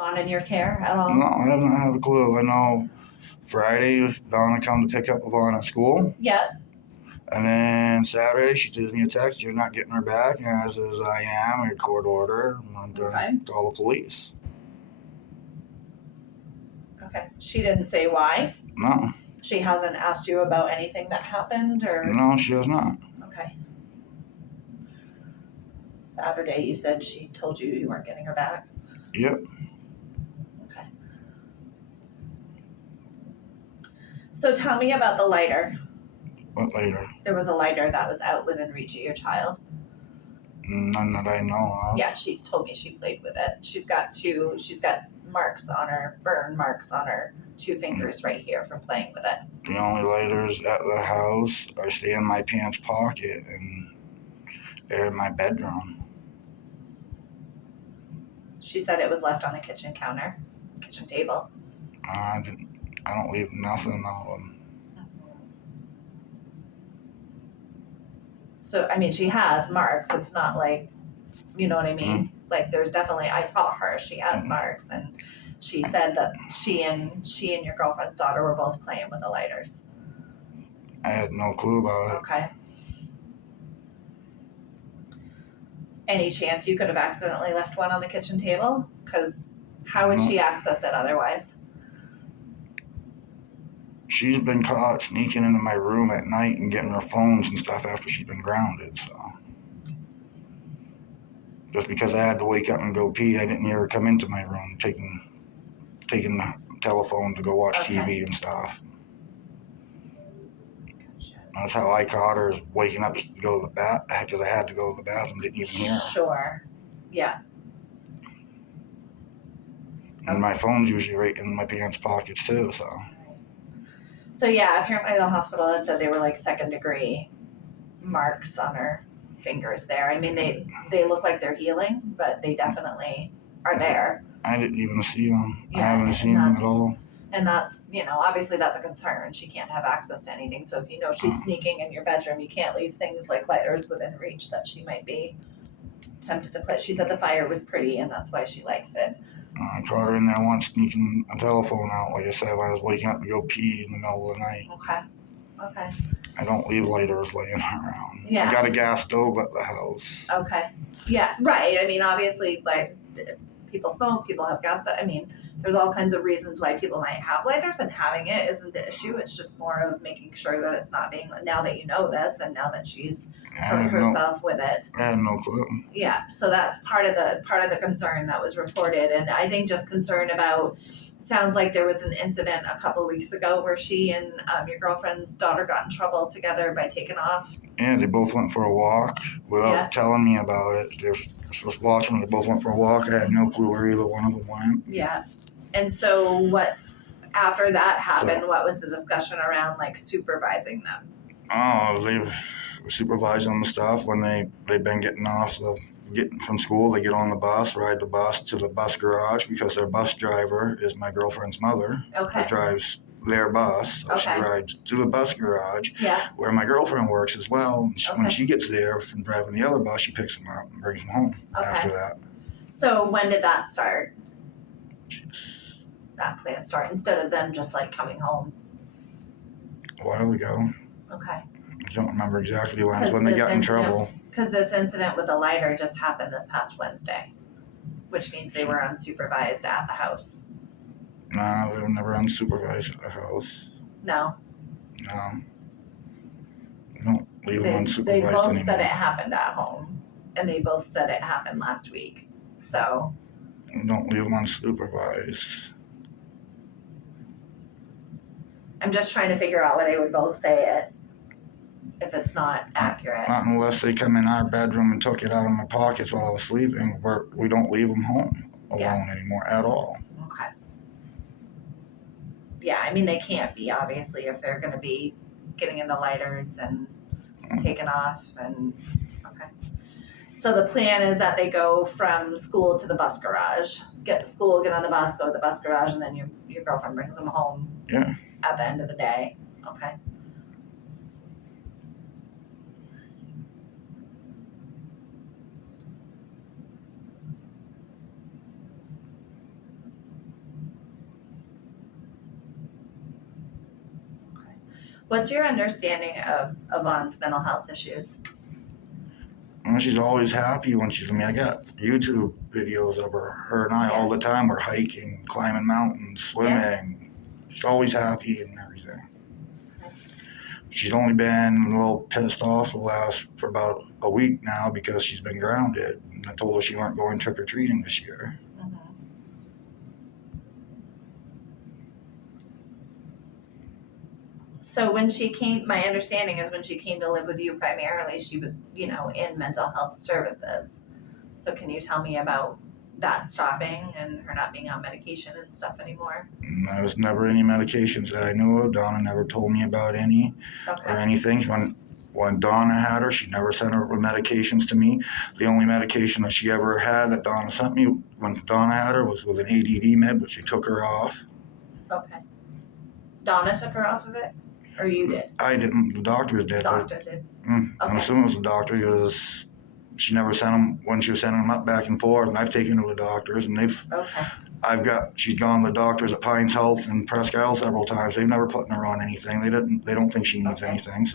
gone in your care at all? No, I haven't had a clue. I know Friday, Donna come to pick up Yvonne at school. Yeah. And then Saturday, she sends me a text, you're not getting her back. And I says, I am, a court order. And I'm going to call the police. Okay. She didn't say why? No. She hasn't asked you about anything that happened, or? No, she has not. Okay. Saturday, you said she told you you weren't getting her back? Yep. Okay. So tell me about the lighter. What lighter? There was a lighter that was out within reach of your child. None that I know of. Yeah, she told me she played with it. She's got marks on her, burn marks on her 2 fingers right here from playing with it. The only lighters at the house are stay in my pants pocket and they're in my bedroom. She said it was left on the kitchen table. I don't leave nothing of them. So, I mean, she has marks. It's not like, you know what I mean? Mm. Like, there's definitely, I saw her. She has marks, and she said that she and your girlfriend's daughter were both playing with the lighters. I had no clue about it. Okay. Any chance you could have accidentally left one on the kitchen table? Because how would she access it otherwise? She's been caught sneaking into my room at night and getting her phones and stuff after she's been grounded, so. Just because I had to wake up and go pee, I didn't hear her come into my room taking the telephone to go watch TV and stuff. Gotcha. That's how I caught her, is waking up just to go to the bath, because I had to go to the bathroom, didn't even hear her. Sure. Yeah. And my phone's usually right in my pants pockets too, so. So yeah, apparently the hospital had said they were like 2nd degree marks on her fingers there. I mean, they look like they're healing, but they definitely are there. I didn't even see them. Yeah, I haven't seen them at all. And that's, obviously that's a concern. She can't have access to anything. So if you know she's sneaking in your bedroom, you can't leave things like lighters within reach that she might be tempted to play. She said the fire was pretty and that's why she likes it. I caught her in there once sneaking a telephone out, like I said, when I was waking up to go pee in the middle of the night. Okay. I don't leave lighters laying around. Yeah. I got a gas stove at the house. Okay. Yeah, right. I mean, obviously, like, people smoke, people have gas stove. I mean, there's all kinds of reasons why people might have lighters, and having it isn't the issue. It's just more of making sure that it's not being, now that you know this and now that she's hurt herself with it. I had no clue. Yeah, so that's part of the concern that was reported, and I think just concern about, sounds like there was an incident a couple weeks ago where she and your girlfriend's daughter got in trouble together by taking off. Yeah, they both went for a walk without telling me about it. They were supposed to watch them. They both went for a walk. I had no clue where either one of them went. Yeah. And so after that happened, what was the discussion around, like, supervising them? Oh, they were supervising them stuff when they've been getting from school. They get on the bus, ride the bus to the bus garage because their bus driver is my girlfriend's mother. Okay. That drives their bus. So she rides to the bus garage where my girlfriend works as well. When she gets there from driving the other bus, she picks them up and brings them home after that. So when did that start? That plan start, instead of them just like coming home? A while ago. Okay. I don't remember exactly when they got in trouble. Because this incident with the lighter just happened this past Wednesday, which means they were unsupervised at the house. No, they were never unsupervised at the house. No. No. We don't leave them unsupervised They both anymore. said it happened at home, and they both said it happened last week. So. We don't leave them unsupervised. I'm just trying to figure out why they would both say it, if it's not accurate. Not unless they come in our bedroom and took it out of my pockets while I was sleeping. We don't leave them home alone anymore at all. Okay. Yeah, I mean, they can't be, obviously, if they're going to be getting into lighters and taking off. And okay. So the plan is that they go from school to the bus garage. Get on the bus, go to the bus garage, and then your girlfriend brings them home. Yeah. At the end of the day. Okay. What's your understanding of Yvonne's mental health issues? And she's always happy when she's with me. I got YouTube videos of her and I all the time. We're hiking, climbing mountains, swimming. She's always happy and everything. She's only been a little pissed off for about a week now because she's been grounded. And I told her she weren't going trick-or-treating this year. Mm-hmm. So when she came, my understanding is when she came to live with you primarily, she was, in mental health services. So can you tell me about that stopping and her not being on medication and stuff anymore? And there was never any medications that I knew of. Donna never told me about any or anything. When Donna had her, she never sent her medications to me. The only medication that she ever had that Donna sent me when Donna had her was with an ADD med, but she took her off. Okay. Donna took her off of it? Or you did? I didn't. The doctors did. Doctor did. I'm assuming it was the doctor because she never sent them when she was sending them up back and forth. And I've taken her to the doctors, and she's gone to the doctors at Pines Health and Presque Isle several times. They've never put her on anything. They don't think she needs anything.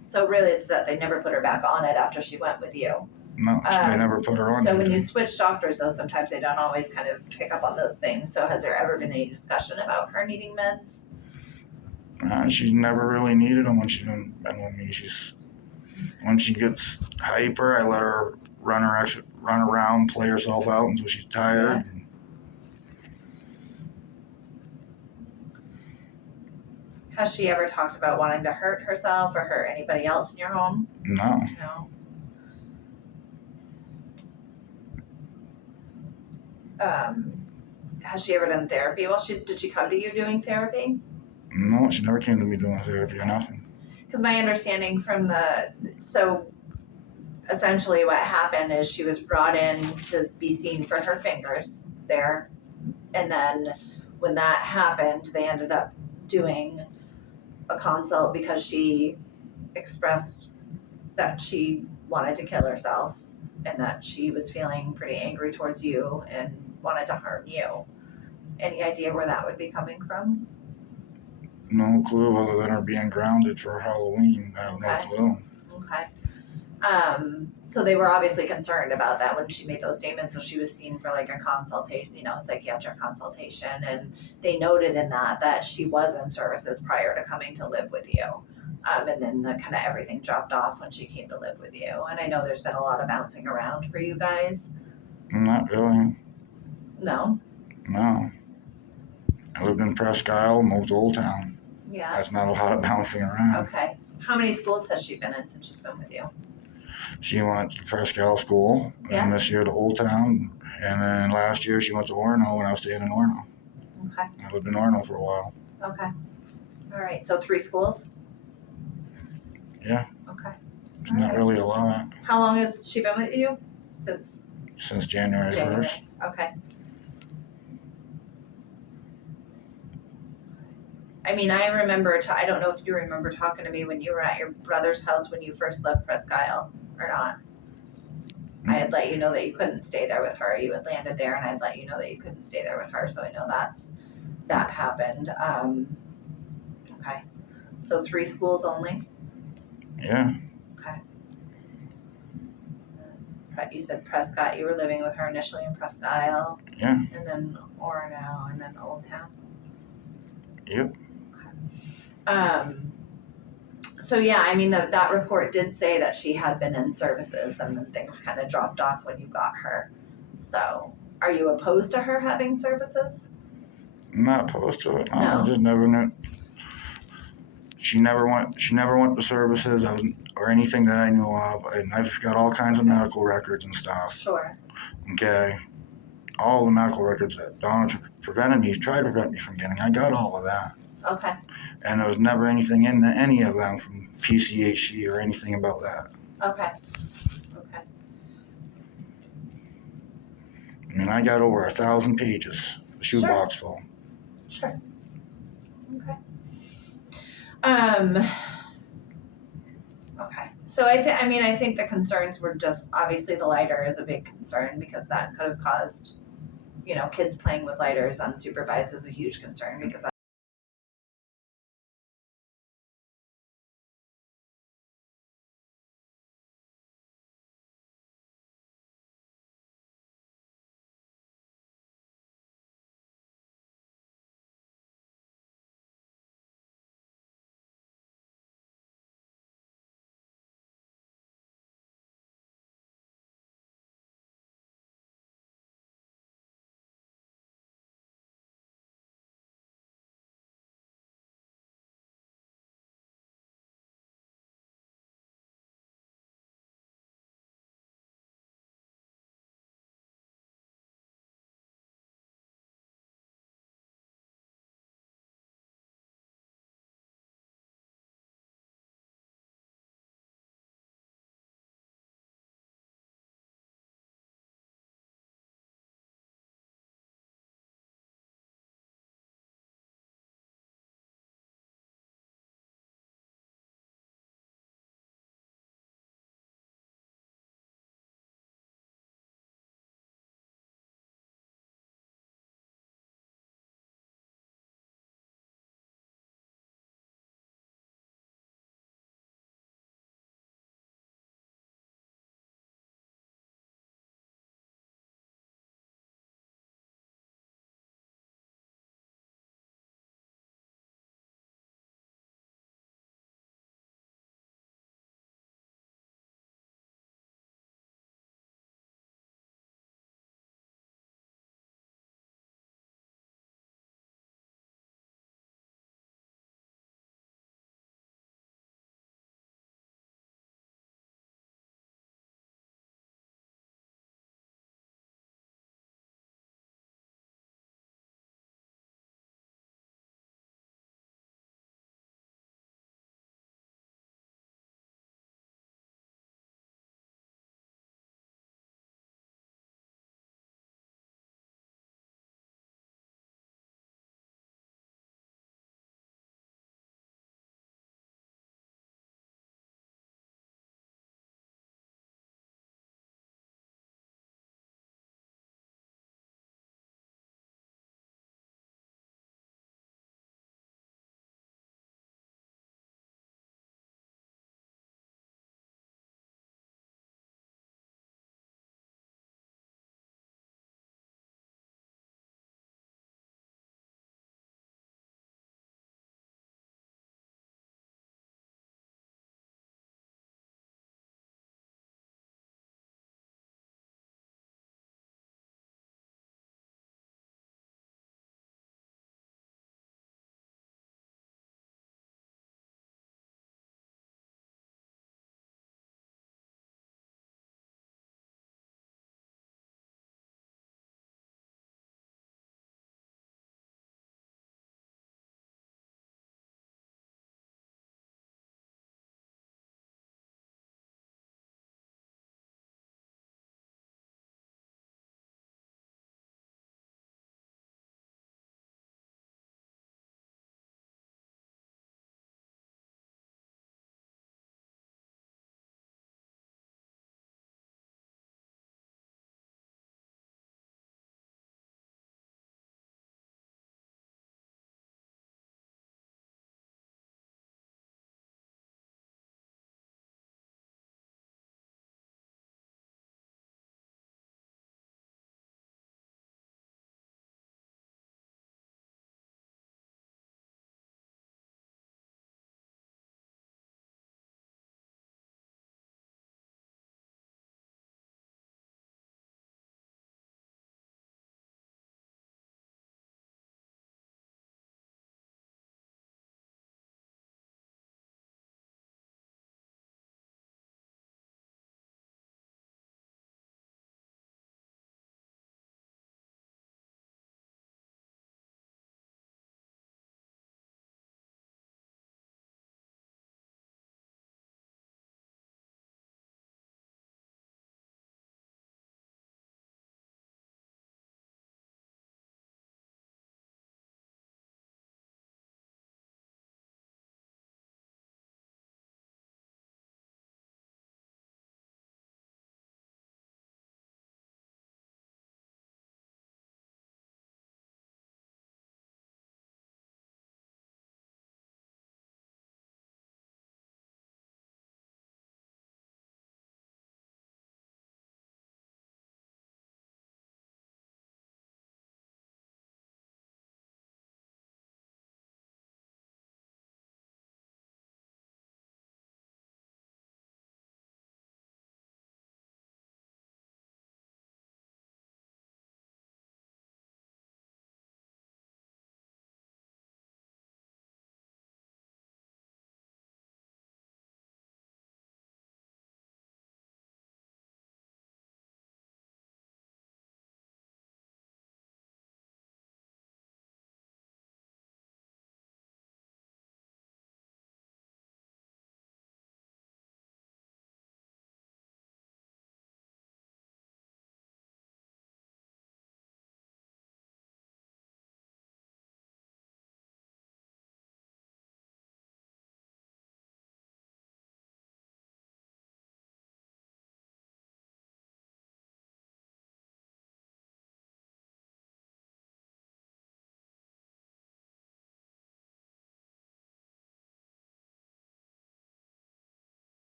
So really, it's that they never put her back on it after she went with you. No, they never put her on. So when you switch doctors, though, sometimes they don't always kind of pick up on those things. So has there ever been any discussion about her needing meds? She's never really needed them when she's been with me. When she gets hyper, I let her run around, play herself out until she's tired. Yeah. Has she ever talked about wanting to hurt herself or hurt anybody else in your home? No. No. Has she ever done therapy? Did she come to you doing therapy? No, she never came to me doing therapy or nothing. Because my understanding so essentially what happened is she was brought in to be seen for her fingers there. And then when that happened, they ended up doing a consult because she expressed that she wanted to kill herself and that she was feeling pretty angry towards you and wanted to harm you. Any idea where that would be coming from? No clue other than her being grounded for Halloween. I have no clue. Okay. So they were obviously concerned about that when she made those statements. So she was seen for like a consultation, psychiatric consultation. And they noted in that she was in services prior to coming to live with you. And then kind of everything dropped off when she came to live with you. And I know there's been a lot of bouncing around for you guys. Not really. No? No. I lived in Presque Isle, moved to Old Town. Yeah. That's not a lot of bouncing around. Okay. How many schools has she been in since she's been with you? She went to Presque Isle School, and this year to Old Town, and then last year she went to Orono when I was staying in Orono. Okay. I lived in Orono for a while. Okay. All right. So 3 schools? Yeah. Okay. It's not really a lot. How long has she been with you? Since January 1st. Okay. I mean, I remember, I don't know if you remember talking to me when you were at your brother's house when you first left Presque Isle or not. I had let you know that you couldn't stay there with her. You had landed there and I'd let you know that you couldn't stay there with her. So I know that happened. Okay. So 3 schools only? Yeah. Okay. You said Prescott, you were living with her initially in Presque Isle. Yeah. And then Orono and then Old Town. Yep. So yeah, I mean that report did say that she had been in services and then things kind of dropped off when you got her. So are you opposed to her having services? I'm not opposed to it. No. I just never knew. She never went to services or anything that I knew of. And I've got all kinds of medical records and stuff. Sure. Okay. All the medical records that Donna tried to prevent me from getting. I got all of that. Okay. And there was never anything in any of them from PCHC or anything about that. Okay. Okay. I mean, I got over 1,000 pages, a shoebox full. Sure. Okay. Okay. So I think the concerns were just obviously the lighter is a big concern because that could have caused you know, kids playing with lighters unsupervised is a huge concern because